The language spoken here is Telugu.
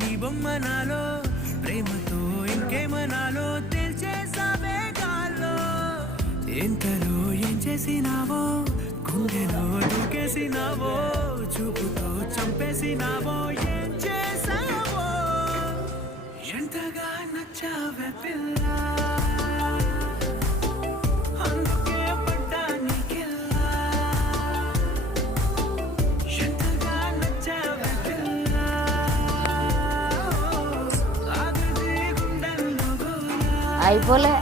నీ బొమ్మ నాలో ప్రేమతో ఇంకేమనాలో తెలిచేసావే గాల్లో ఎంతలో ఏం చేసినావో గుండెలో దూకేసినావో చూపుతో చంపేసినావో ఏం చేసావో ఎంతగా నచ్చావే పిల్ల అందుకే పడ్డా నీకెల్లా ఎంతగా నచ్చావే పిల్ల అయిపోలే